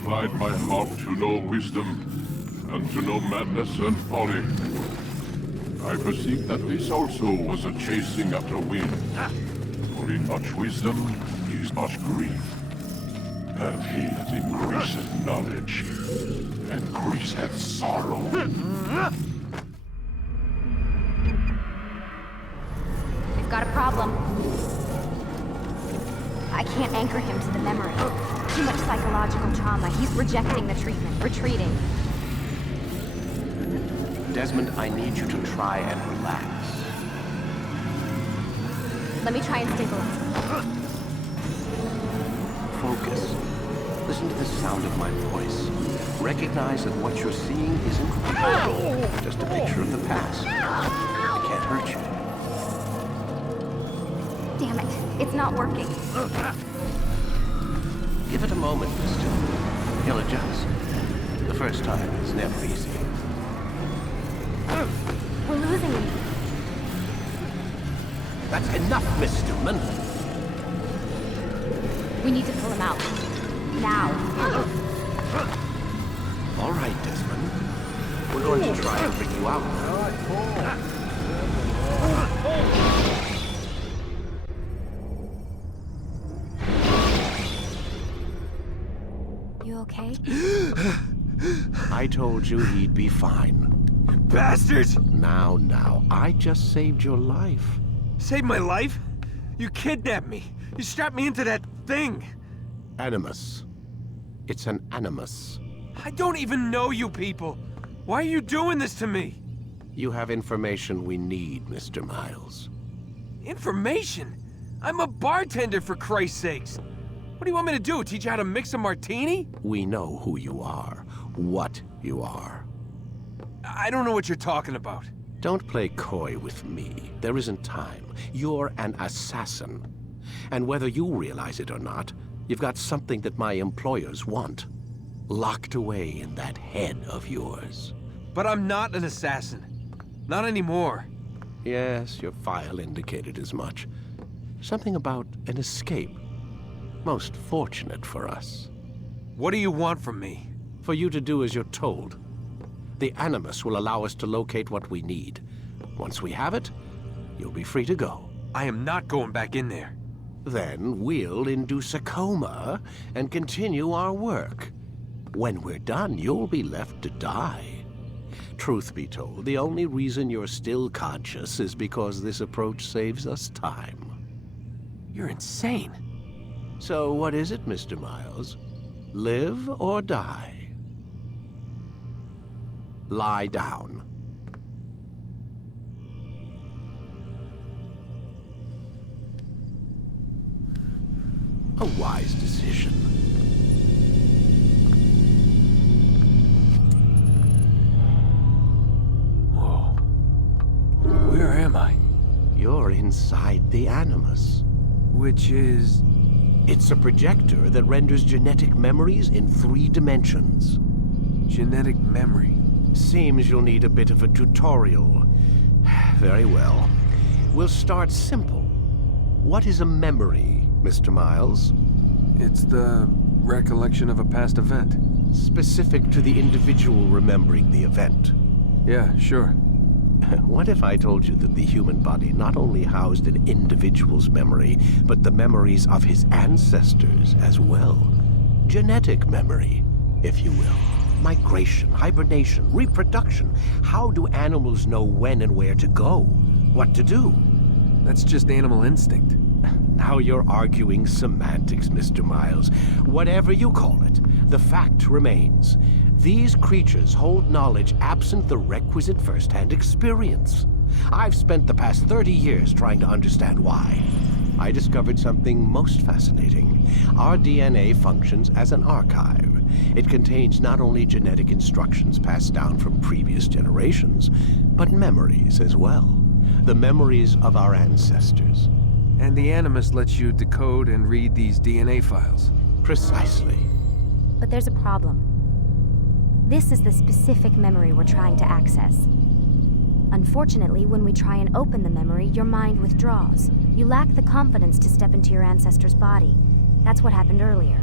inclined my heart to know wisdom, and to know madness and folly. I perceive that this also was a chasing after wind. For in much wisdom is much grief. And he that increaseth knowledge increaseth sorrow. We've got a problem. I can't anchor him to the memory. Too much psychological trauma. He's rejecting the treatment, retreating. Desmond, I need you to try and relax. Let me try and stabilize him. Focus. Listen to the sound of my voice. Recognize that what you're seeing isn't real. Just a picture of the past. It can't hurt you. Damn it, it's not working. Give it a moment, mister. He'll adjust. The first time is never easy. We're losing him. That's enough, Miss Stillman. We need to pull him out. Now. All right, Desmond. We're going to try and bring you out now. You okay? I told you he'd be fine. Bastards! Now, I just saved your life. Saved my life? You kidnapped me. You strapped me into that thing. Animus. It's an animus. I don't even know you people. Why are you doing this to me? You have information we need, Mr. Miles. Information? I'm a bartender, for Christ's sakes. What do you want me to do? Teach you how to mix a martini? We know who you are, what you are. I don't know what you're talking about. Don't play coy with me. There isn't time. You're an assassin. And whether you realize it or not, you've got something that my employers want. Locked away in that head of yours. But I'm not an assassin. Not anymore. Yes, your file indicated as much. Something about an escape. Most fortunate for us. What do you want from me? For you to do as you're told. The Animus will allow us to locate what we need. Once we have it, you'll be free to go. I am not going back in there. Then we'll induce a coma and continue our work. When we're done, you'll be left to die. Truth be told, the only reason you're still conscious is because this approach saves us time. You're insane. So what is it, Mr. Miles? Live or die? Lie down. A wise decision. Whoa. Where am I? You're inside the Animus. Which is... It's a projector that renders genetic memories in 3 dimensions. genetic memory. Seems you'll need a bit of a tutorial. Very well. We'll start simple. What is a memory, Mr. Miles? It's the recollection of a past event. Specific to the individual remembering the event. Yeah, sure. What if I told you that the human body not only housed an individual's memory, but the memories of his ancestors as well? Genetic memory, if you will. Migration, hibernation, reproduction. How do animals know when and where to go? What to do? That's just animal instinct. Now you're arguing semantics, Mr. Miles. Whatever you call it, the fact remains. These creatures hold knowledge absent the requisite first-hand experience. I've spent the past 30 years trying to understand why. I discovered something most fascinating. Our DNA functions as an archive. It contains not only genetic instructions passed down from previous generations, but memories as well. The memories of our ancestors. And the Animus lets you decode and read these DNA files. Precisely. But there's a problem. This is the specific memory we're trying to access. Unfortunately, when we try and open the memory, your mind withdraws. You lack the confidence to step into your ancestor's body. That's what happened earlier.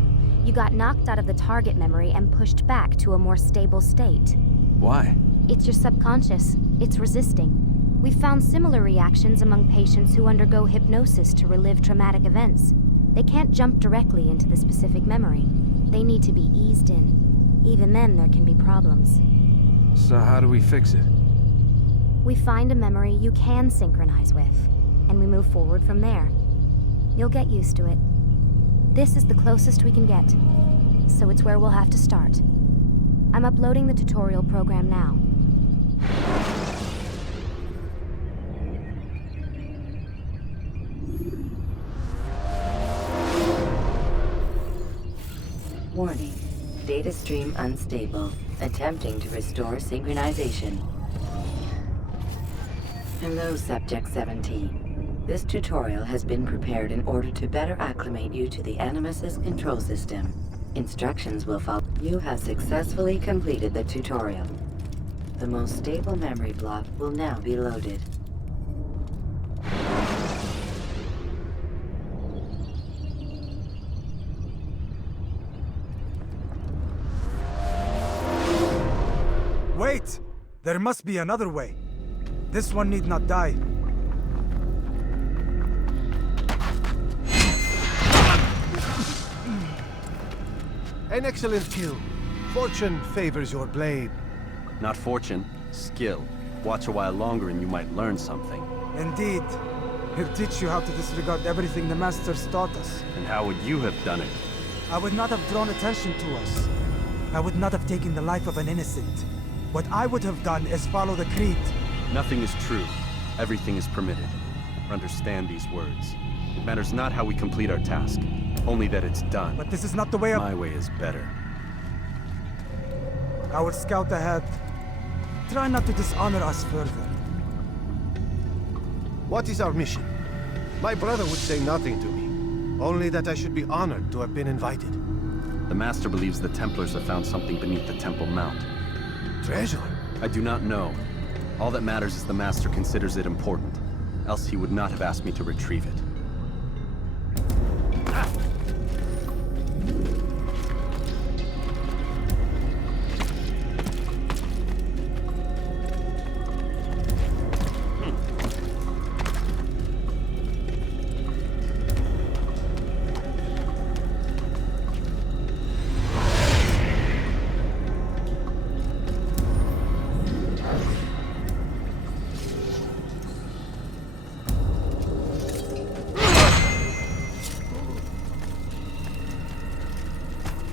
You got knocked out of the target memory and pushed back to a more stable state. Why? It's your subconscious. It's resisting. We've found similar reactions among patients who undergo hypnosis to relive traumatic events. They can't jump directly into the specific memory. They need to be eased in. Even then, there can be problems. So how do we fix it? We find a memory you can synchronize with, and we move forward from there. You'll get used to it. This is the closest we can get, so it's where we'll have to start. I'm uploading the tutorial program now. Warning. Data stream unstable. Attempting to restore synchronization. Hello, Subject 17. This tutorial has been prepared in order to better acclimate you to the Animus's control system. Instructions will follow. You have successfully completed the tutorial. The most stable memory block will now be loaded. Wait! There must be another way. This one need not die. An excellent kill. Fortune favors your blade. Not fortune, skill. Watch a while longer and you might learn something. Indeed. He'll teach you how to disregard everything the Masters taught us. And how would you have done it? I would not have drawn attention to us. I would not have taken the life of an innocent. What I would have done is follow the creed. Nothing is true. Everything is permitted. Understand these words. It matters not how we complete our task, only that it's done. But this is not the way of... My way is better. I will scout ahead. Try not to dishonor us further. What is our mission? My brother would say nothing to me. Only that I should be honored to have been invited. The Master believes the Templars have found something beneath the Temple Mount. Treasure? I do not know. All that matters is the Master considers it important. Else he would not have asked me to retrieve it.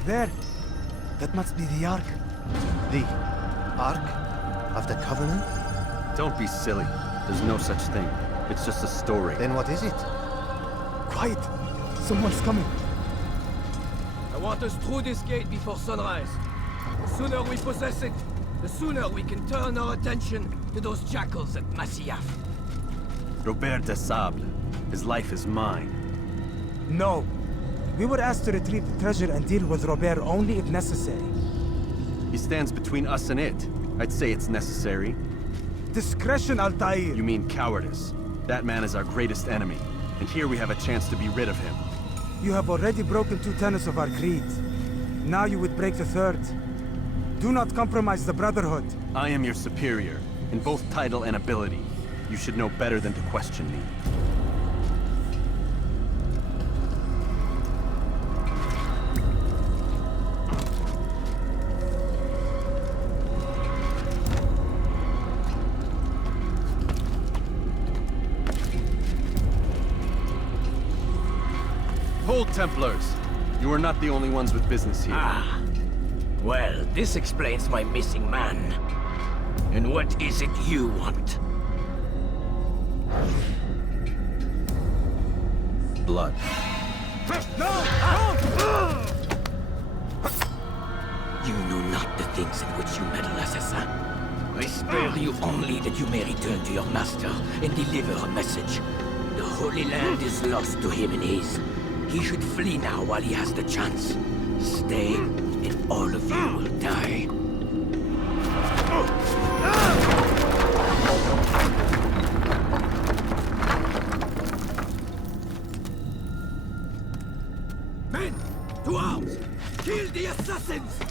There. That must be the Ark. The Ark of the Covenant? Don't be silly. There's no such thing. It's just a story. Then what is it? Quiet! Someone's coming. I want us through this gate before sunrise. The sooner we possess it, the sooner we can turn our attention to those jackals at Masyaf. Robert de Sable. His life is mine. No. We were asked to retrieve the treasure and deal with Robert only if necessary. He stands between us and it. I'd say it's necessary. Discretion, Altair! You mean cowardice. That man is our greatest enemy, and here we have a chance to be rid of him. You have already broken 2 tenets of our creed. Now you would break the 3rd. Do not compromise the Brotherhood. I am your superior, in both title and ability. You should know better than to question me. Hold, Templars! You are not the only ones with business here. Ah. Well, this explains my missing man. And what is it you want? Blood. You know not the things in which you meddle, assassin. I spare you only that you may return to your master and deliver a message. The Holy Land is lost to him and his. He should flee now while he has the chance. Stay, and all of you will die. Men, to arms! assassins!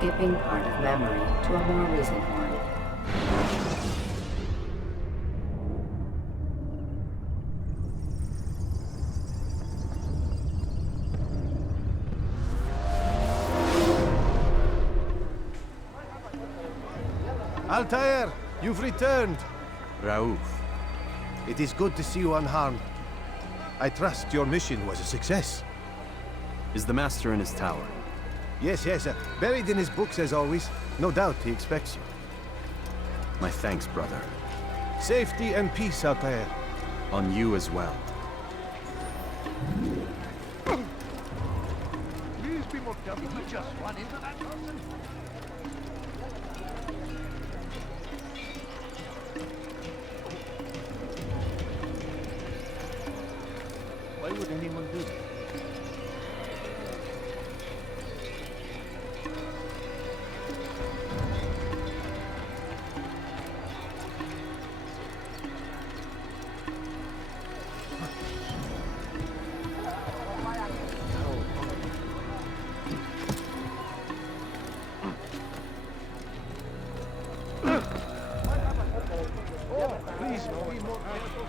Skipping part of memory to a more recent one. Altair, you've returned. Raouf. It is good to see you unharmed. I trust your mission was a success. Is the Master in his tower? Yes, buried in his books as always. No doubt he expects you. My thanks, brother. Safety and peace, Altair. On you as well. Please be more careful. Did you just run into that person? Why would anyone do that? Please be more careful.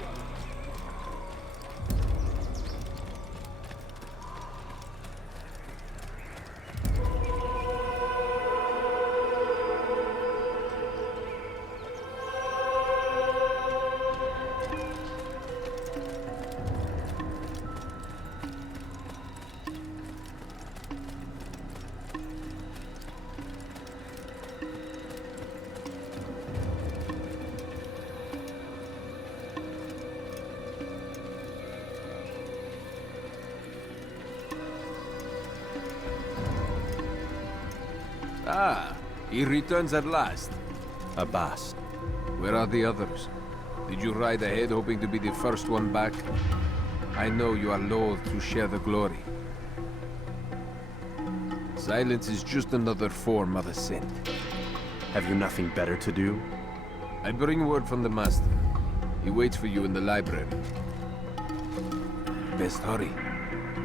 Ah, he returns at last. Abbas. Where are the others? Did you ride ahead hoping to be the first one back? I know you are loath to share the glory. Silence is just another form of assent. Have you nothing better to do? I bring word from the Master. He waits for you in the library. Best hurry.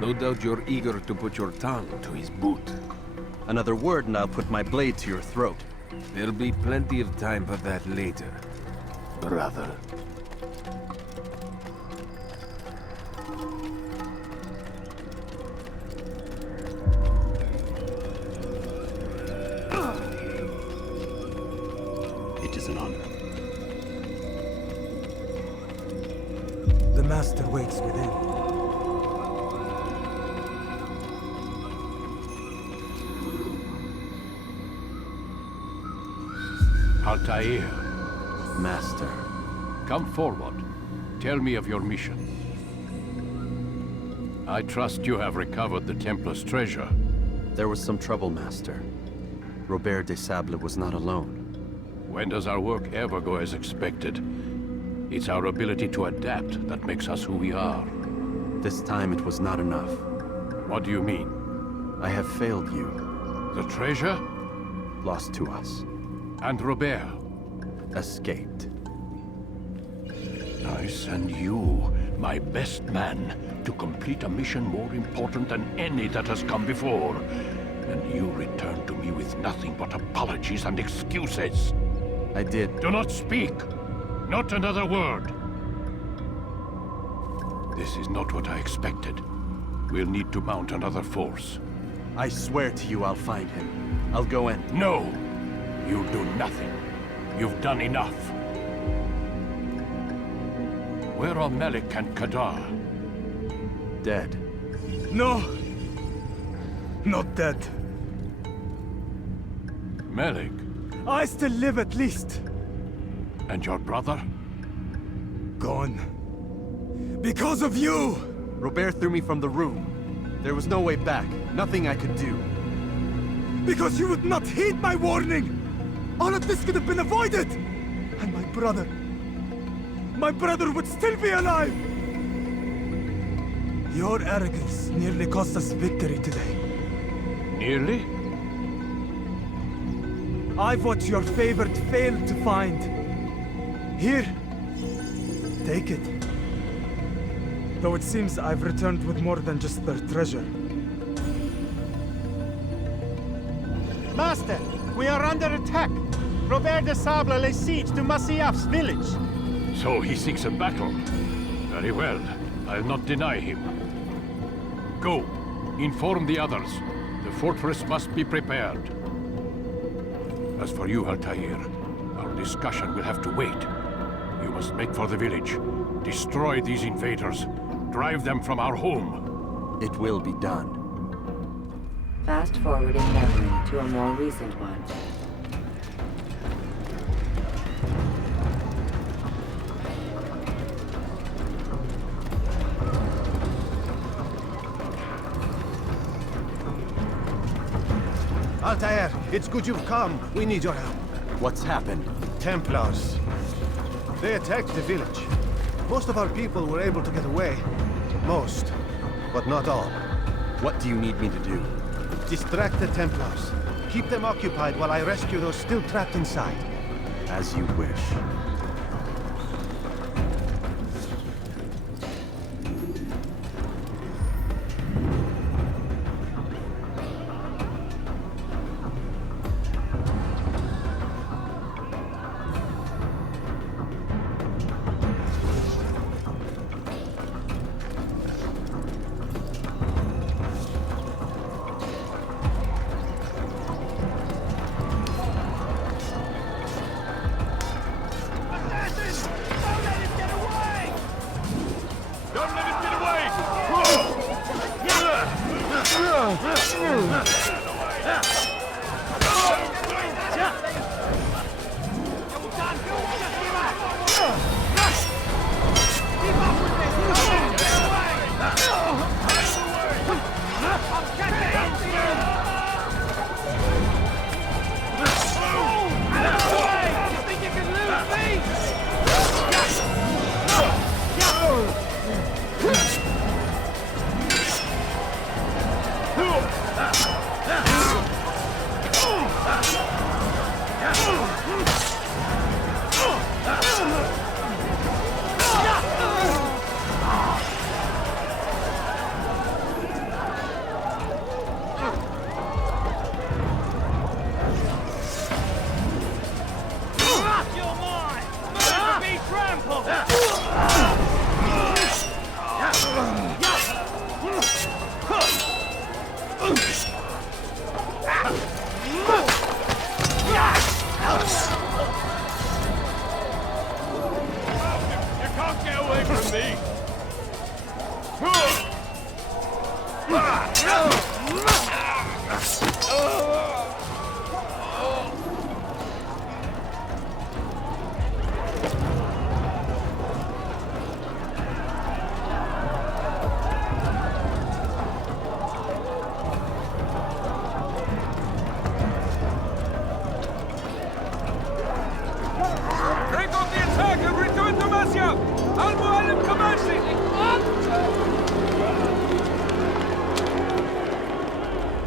No doubt you're eager to put your tongue to his boot. Another word and I'll put my blade to your throat. There'll be plenty of time for that later, brother. It is an honor. The Master waits within. Altair, Master. come forward. Tell me of your mission. I trust you have recovered the Templar's treasure. There was some trouble, Master. Robert de Sable was not alone. When does our work ever go as expected? It's our ability to adapt that makes us who we are. This time it was not enough. What do you mean? I have failed you. The treasure? Lost to us. And Robert? Escaped. I send you, my best man, to complete a mission more important than any that has come before. And you return to me with nothing but apologies and excuses. I did. Do not speak! Not another word! This is not what I expected. We'll need to mount another force. I swear to you I'll find him. I'll go in. No! You'll do nothing. You've done enough. Where are Melik and Kadar? Dead. No! Not dead. Malik, I still live at least. and your brother? Gone. Because of you! Robert threw me from the room. There was no way back. Nothing I could do. Because you would not heed my warning! All of this could have been avoided! And my brother would still be alive! Your arrogance nearly cost us victory today. Nearly? I've what your favorite failed to find. Here. Take it. Though it seems I've returned with more than just their treasure. Master, we are under attack. Robert de Sable lays siege to Masyaf's village. So he seeks a battle. Very well. I'll not deny him. Go. Inform the others. The fortress must be prepared. As for you, Altair, our discussion will have to wait. You must make for the village. Destroy these invaders. Drive them from our home. It will be done. Fast forwarding memory to a more recent one. Altair, it's good you've come. We need your help. What's happened? Templars. They attacked the village. Most of our people were able to get away. Most, but not all. What do you need me to do? Distract the Templars. Keep them occupied while I rescue those still trapped inside. As you wish.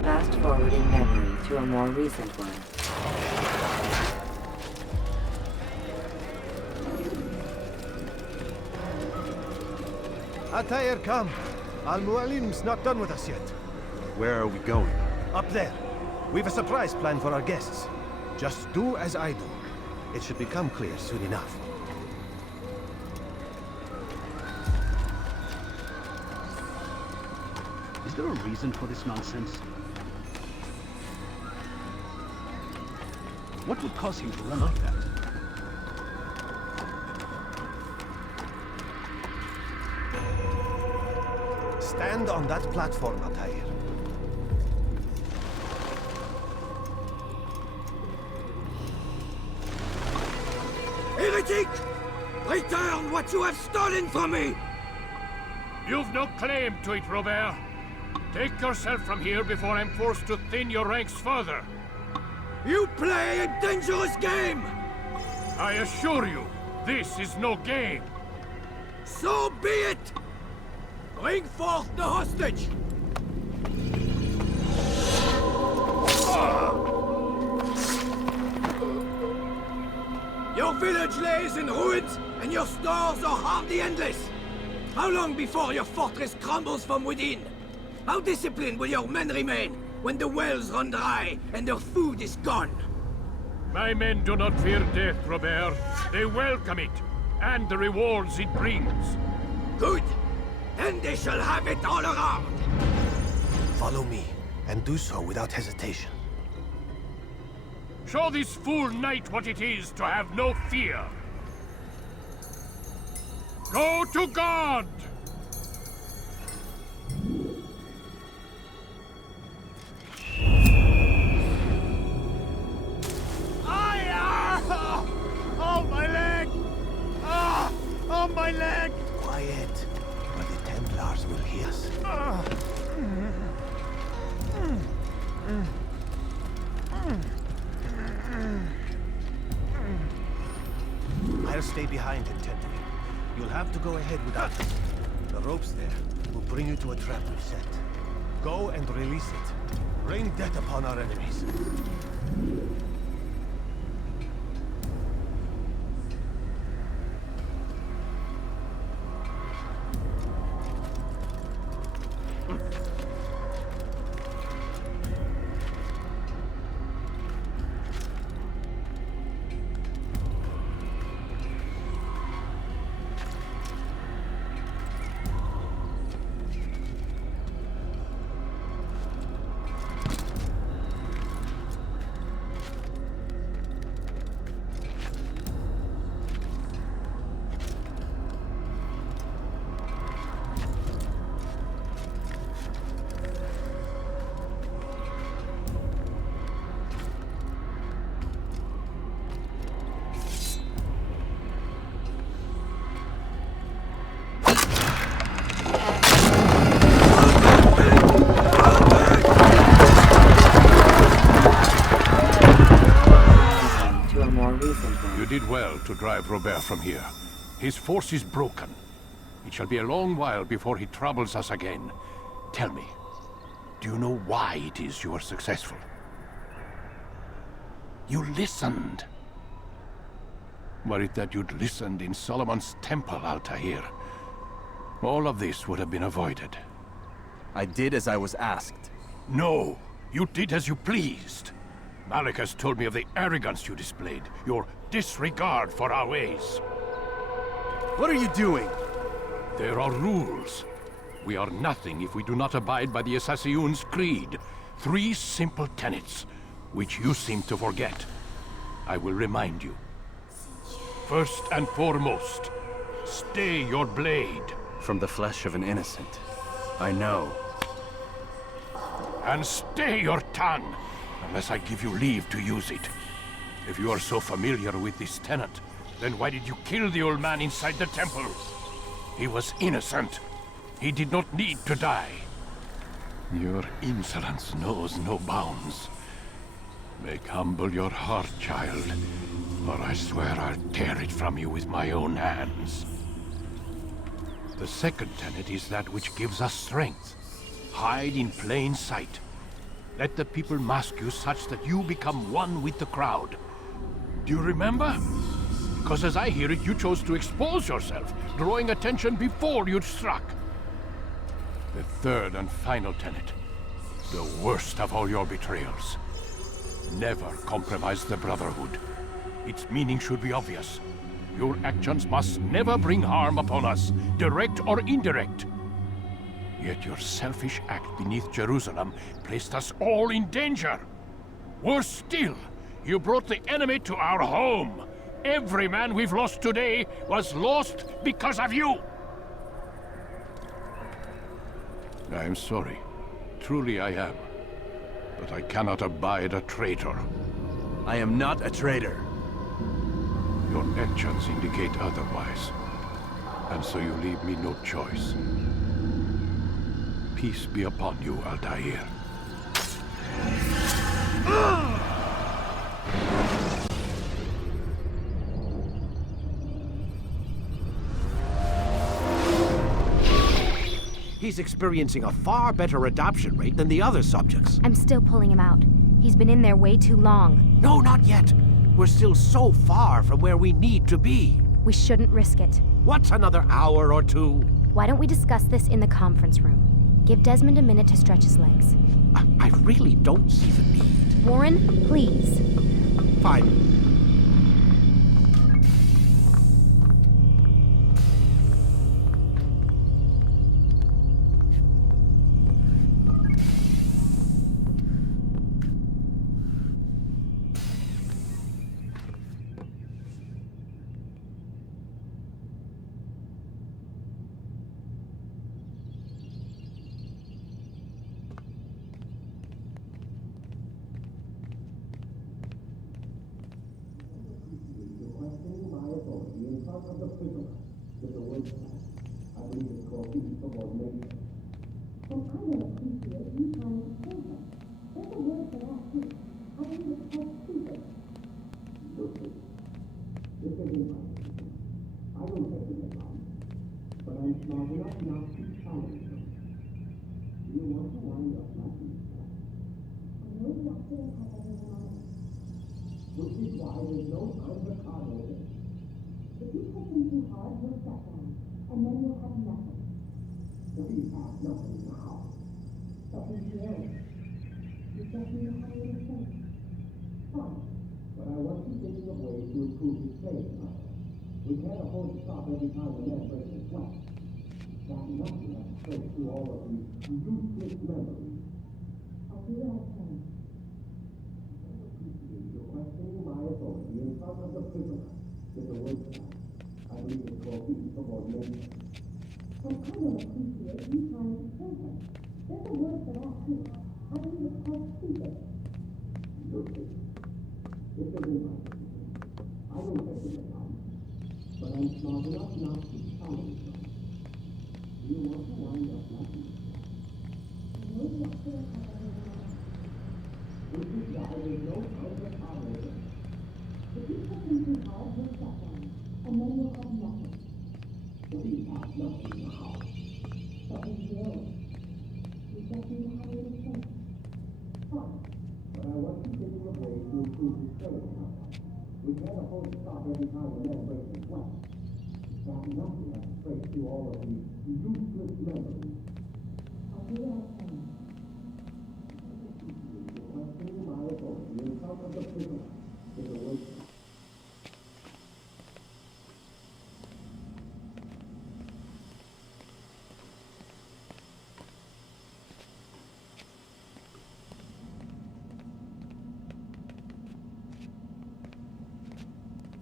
Fast forwarding memory to a more recent one. Altair, come. Al-Mualim's not done with us yet. Where are we going? Up there. We've a surprise plan for our guests. Just do as I do. It should become clear soon enough. Is there a reason for this nonsense? What would cause him to run like that? Stand on that platform, Altair. heretic! Return what you have stolen from me! You've no claim to it, Robert. Take yourself from here before I'm forced to thin your ranks further. You play a dangerous game! I assure you, this is no game. So be it! Bring forth the hostage! Your village lays in ruins, and your stores are hardly endless. How long before your fortress crumbles from within? How disciplined will your men remain when the wells run dry and their food is gone? My men do not fear death, Robert. They welcome it, and the rewards it brings. Good. Then they shall have it all around. Follow me, and do so without hesitation. Show this fool knight what it is to have no fear. Go to God! Oh, my leg! Ah! Oh, my leg! Quiet, or the Templars will hear us. I'll stay behind and tend to you. You'll have to go ahead without us. The ropes there will bring you to a trap we've set. Go and release it. Rain death upon our enemies. You did well to drive Robert from here. His force is broken. It shall be a long while before he troubles us again. Tell me, do you know why it is you are successful? You listened. Were it that you'd listened in Solomon's temple, Altair, all of this would have been avoided. I did as I was asked. No, you did as you pleased. Malik has told me of the arrogance you displayed, your disregard for our ways. What are you doing? There are rules. We are nothing if we do not abide by the Assassin's creed. 3 simple tenets, which you seem to forget. I will remind you. First and foremost, stay your blade. From the flesh of an innocent. I know. And stay your tongue, unless I give you leave to use it. If you are so familiar with this tenet, then why did you kill the old man inside the temple? He was innocent. He did not need to die. Your insolence knows no bounds. Make humble your heart, child, or I swear I'll tear it from you with my own hands. The second tenet is that which gives us strength. Hide in plain sight. Let the people mask you such that you become one with the crowd. Do you remember? Because as I hear it, you chose to expose yourself, drawing attention before you'd struck. The third and final tenet, the worst of all your betrayals. Never compromise the Brotherhood. Its meaning should be obvious. Your actions must never bring harm upon us, direct or indirect. Yet your selfish act beneath Jerusalem placed us all in danger. Worse still, you brought the enemy to our home. Every man we've lost today was lost because of you. I am sorry. Truly I am. But I cannot abide a traitor. I am not a traitor. Your actions indicate otherwise. And so you leave me no choice. Peace be upon you, Altair. He's experiencing a far better adoption rate than the other subjects. I'm still pulling him out. He's been in there way too long. No, not yet. We're still so far from where we need to be. We shouldn't risk it. What's another hour or two? Why don't we discuss this in the conference room? Give Desmond a minute to stretch his legs. I really don't see the need. Warren, please. Fine.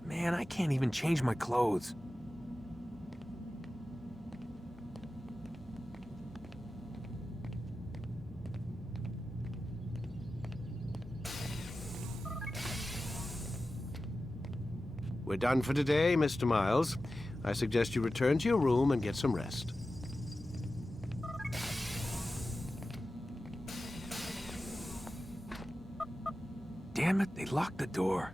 Man, I can't even change my clothes. We're done for today, Mr. Miles. I suggest you return to your room and get some rest. Damn it, they locked the door.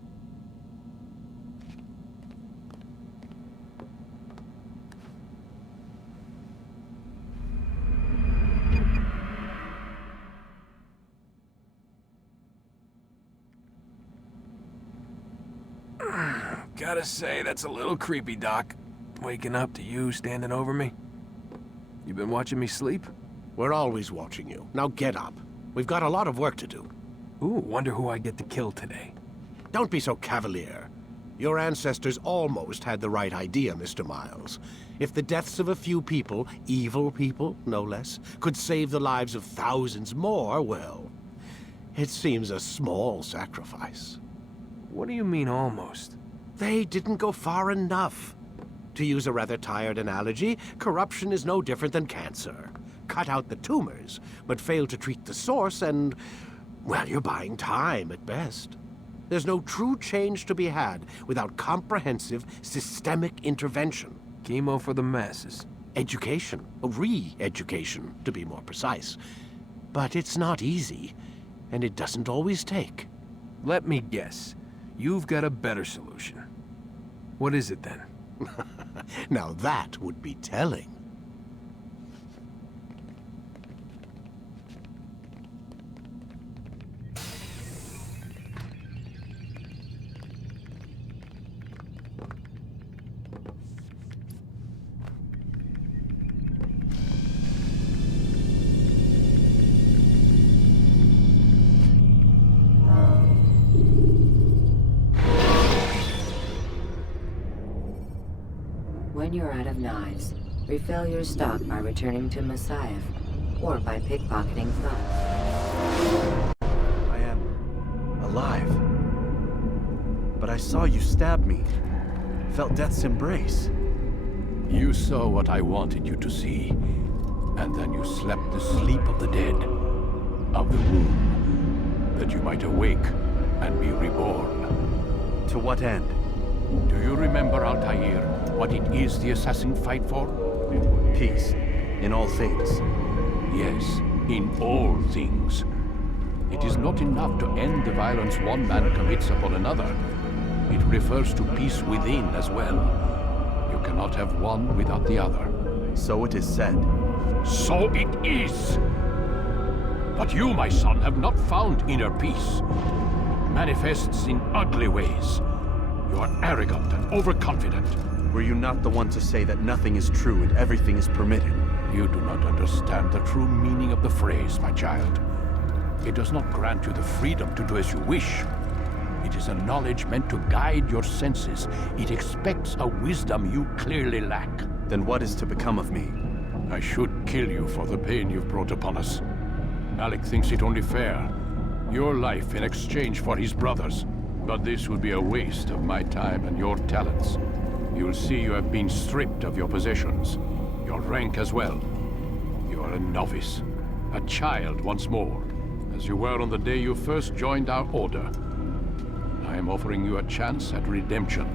Gotta say, that's a little creepy, Doc. Waking up to you standing over me. You been watching me sleep? We're always watching you. Now get up. We've got a lot of work to do. Ooh, wonder who I get to kill today. Don't be so cavalier. Your ancestors almost had the right idea, Mr. Miles. If the deaths of a few people, evil people, no less, could save the lives of thousands more, well, it seems a small sacrifice. What do you mean, almost? They didn't go far enough. To use a rather tired analogy, corruption is no different than cancer. Cut out the tumors, but fail to treat the source and, well, you're buying time at best. There's no true change to be had without comprehensive, systemic intervention. Chemo for the masses. Education, re-education, to be more precise. But it's not easy, and it doesn't always take. Let me guess. You've got a better solution. What is it then? Now that would be telling. When you're out of knives, refill your stock by returning to Messiah, or by pickpocketing funds. I am alive. But I saw you stab me. Felt death's embrace. You saw what I wanted you to see, and then you slept the sleep of the dead, of the womb, that you might awake and be reborn. To what end? Do you remember, Altair, what it is the assassin fight for? Peace. In all things. Yes, in all things. It is not enough to end the violence one man commits upon another. It refers to peace within as well. You cannot have one without the other. So it is said. So it is! But you, my son, have not found inner peace. It manifests in ugly ways. You are arrogant and overconfident. Were you not the one to say that nothing is true and everything is permitted? You do not understand the true meaning of the phrase, my child. It does not grant you the freedom to do as you wish. It is a knowledge meant to guide your senses. It expects a wisdom you clearly lack. Then what is to become of me? I should kill you for the pain you've brought upon us. Alec thinks it only fair. Your life in exchange for his brother's. But this would be a waste of my time and your talents. You'll see you have been stripped of your possessions, your rank as well. You are a novice, a child once more, as you were on the day you first joined our order. I am offering you a chance at redemption.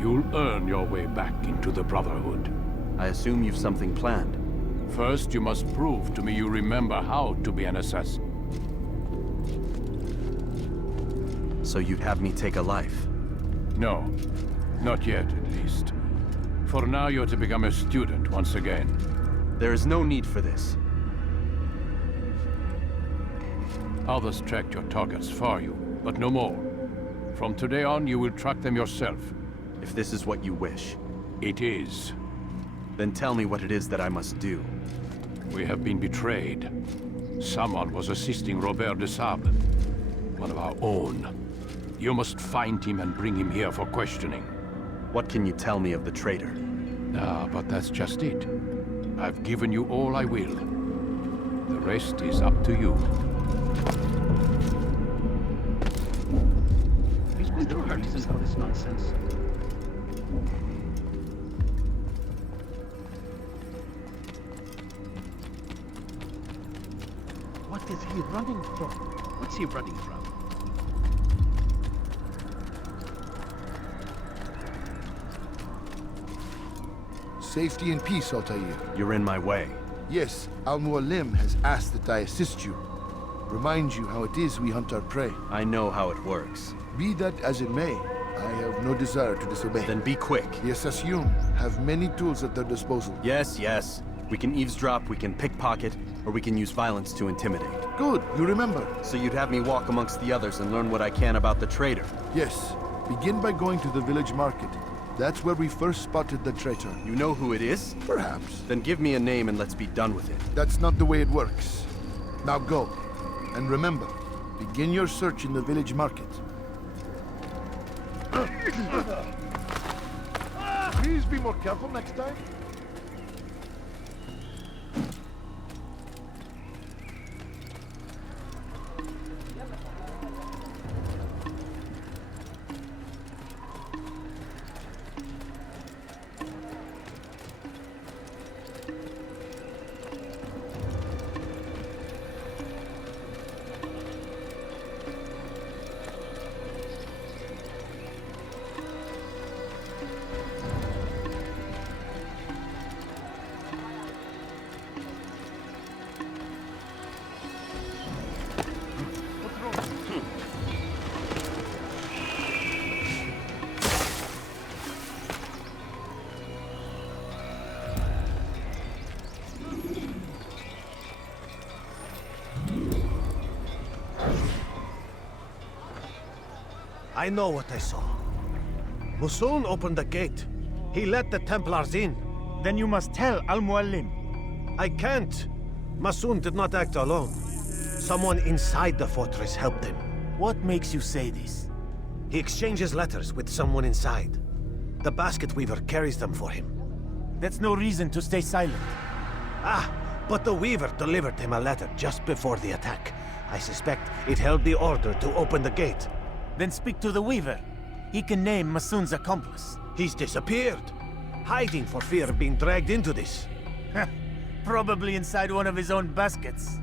You'll earn your way back into the Brotherhood. I assume you've something planned. First, you must prove to me you remember how to be an assassin. So you'd have me take a life? No. Not yet, at least. For now, you're to become a student once again. There is no need for this. Others tracked your targets for you, but no more. From today on, you will track them yourself. If this is what you wish. It is. Then tell me what it is that I must do. We have been betrayed. Someone was assisting Robert de Sable, one of our own. You must find him and bring him here for questioning. What can you tell me of the traitor? Ah, but that's just it. I've given you all I will. The rest is up to you. Is there a reason for this nonsense? What is he running from? What's he running from? Safety and peace, Altair. You're in my way. Yes, Al-Mualim has asked that I assist you. Remind you how it is we hunt our prey. I know how it works. Be that as it may, I have no desire to disobey. Then be quick. The Assassin have many tools at their disposal. Yes, yes. We can eavesdrop, we can pickpocket, or we can use violence to intimidate. Good, you remember. So you'd have me walk amongst the others and learn what I can about the traitor? Yes. Begin by going to the village market. That's where we first spotted the traitor. You know who it is? Perhaps. Then give me a name and let's be done with it. That's not the way it works. Now go. And remember, begin your search in the village market. Please be more careful next time. I know what I saw. Musun opened the gate. He let the Templars in. Then you must tell Al-Mualim. I can't. Musun did not act alone. Someone inside the fortress helped him. What makes you say this? He exchanges letters with someone inside. The basket weaver carries them for him. That's no reason to stay silent. Ah, but the weaver delivered him a letter just before the attack. I suspect it held the order to open the gate. Then speak to the weaver. He can name Masun's accomplice. He's disappeared, hiding for fear of being dragged into this. Probably inside one of his own baskets.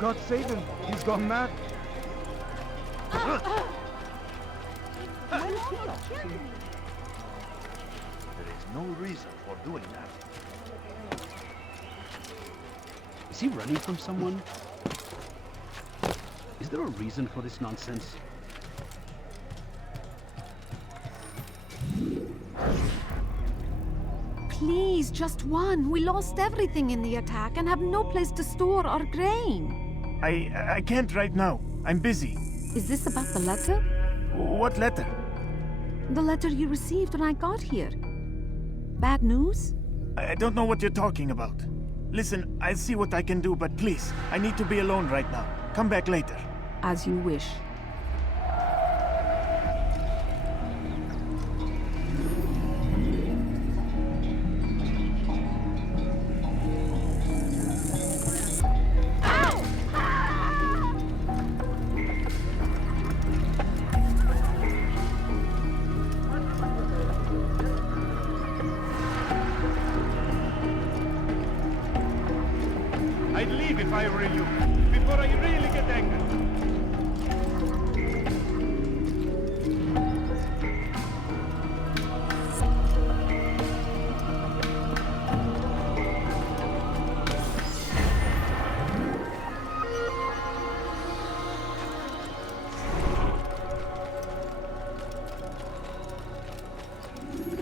God save him. He's gone mad. There is no reason for doing that. Is he running from someone? Is there a reason for this nonsense? Please, just one. We lost everything in the attack and have no place to store our grain. I can't right now. I'm busy. Is this about the letter? What letter? The letter you received when I got here. Bad news? I don't know what you're talking about. Listen, I'll see what I can do, but please, I need to be alone right now. Come back later. As you wish. I'd leave if I were you, before I really get angry.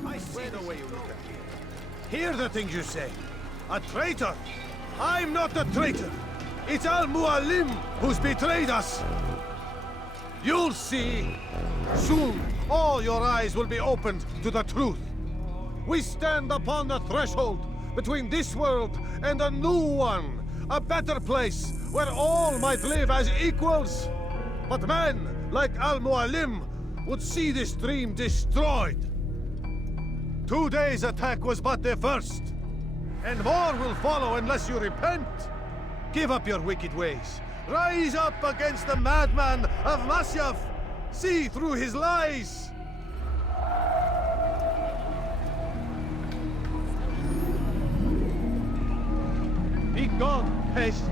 I see the way you look at me. Hear the things you say. A traitor! I'm not a traitor! It's Al-Mualim who's betrayed us! You'll see! Soon, all your eyes will be opened to the truth. We stand upon the threshold between this world and a new one. A better place where all might live as equals. But men like Al-Mualim would see this dream destroyed. Today's attack was but the first. And more will follow unless you repent. Give up your wicked ways. Rise up against the madman of Masyaf. See through his lies. Be gone, pest.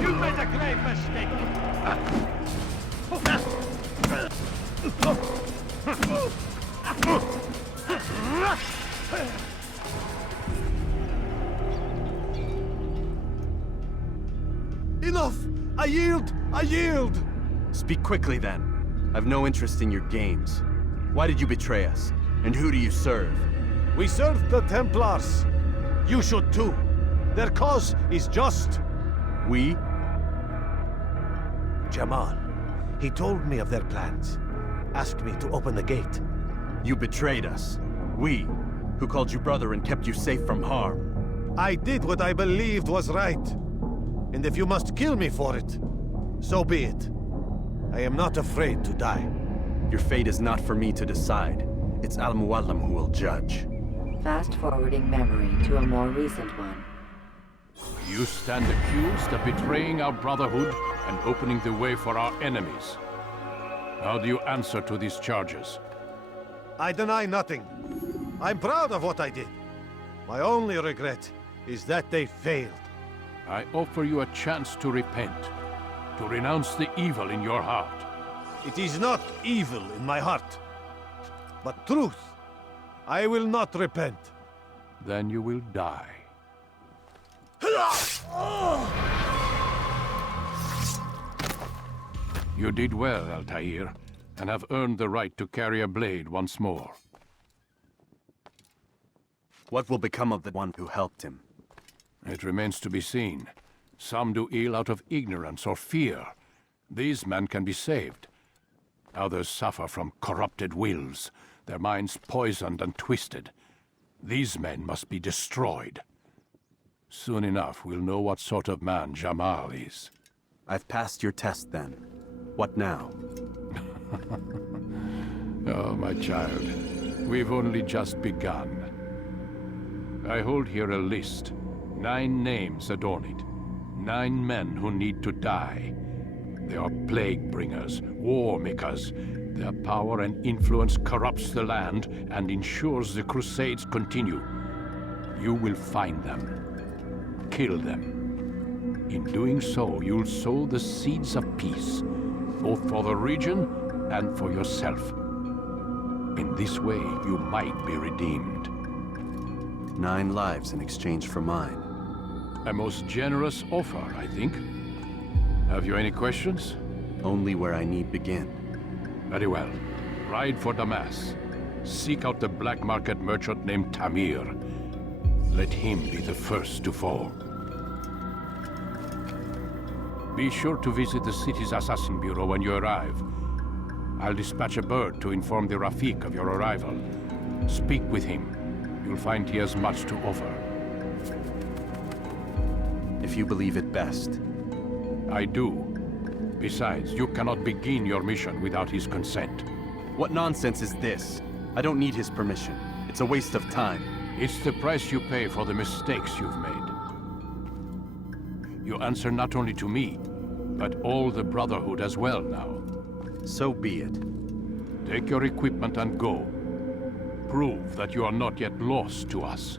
You made a grave mistake. Enough! I yield! I yield! Speak quickly, then. I've no interest in your games. Why did you betray us? And who do you serve? We serve the Templars. You should too. Their cause is just. We? Jamal. He told me of their plans. Asked me to open the gate. You betrayed us. We, who called you brother and kept you safe from harm. I did what I believed was right. And if you must kill me for it, so be it. I am not afraid to die. Your fate is not for me to decide. It's Al-Mualim who will judge. Fast-forwarding memory to a more recent one. You stand accused of betraying our Brotherhood and opening the way for our enemies. How do you answer to these charges? I deny nothing. I'm proud of what I did. My only regret is that they failed. I offer you a chance to repent, to renounce the evil in your heart. It is not evil in my heart, but truth. I will not repent. Then you will die. You did well, Altair, and have earned the right to carry a blade once more. What will become of the one who helped him? It remains to be seen. Some do ill out of ignorance or fear. These men can be saved. Others suffer from corrupted wills, their minds poisoned and twisted. These men must be destroyed. Soon enough, we'll know what sort of man Jamal is. I've passed your test then. What now? Oh, my child. We've only just begun. I hold here a list. 9 names adorn it. 9 men who need to die. They are plague bringers, war makers. Their power and influence corrupts the land and ensures the Crusades continue. You will find them. Kill them. In doing so, you'll sow the seeds of peace, both for the region and for yourself. In this way, you might be redeemed. 9 lives in exchange for mine. A most generous offer, I think. Have you any questions? Only where I need begin. Very well. Ride for Damas. Seek out the black market merchant named Tamir. Let him be the first to fall. Be sure to visit the city's assassin bureau when you arrive. I'll dispatch a bird to inform the Rafik of your arrival. Speak with him. You'll find he has much to offer. If you believe it best. I do. Besides, you cannot begin your mission without his consent. What nonsense is this? I don't need his permission. It's a waste of time. It's the price you pay for the mistakes you've made. You answer not only to me, but all the Brotherhood as well now. So be it. Take your equipment and go. Prove that you are not yet lost to us.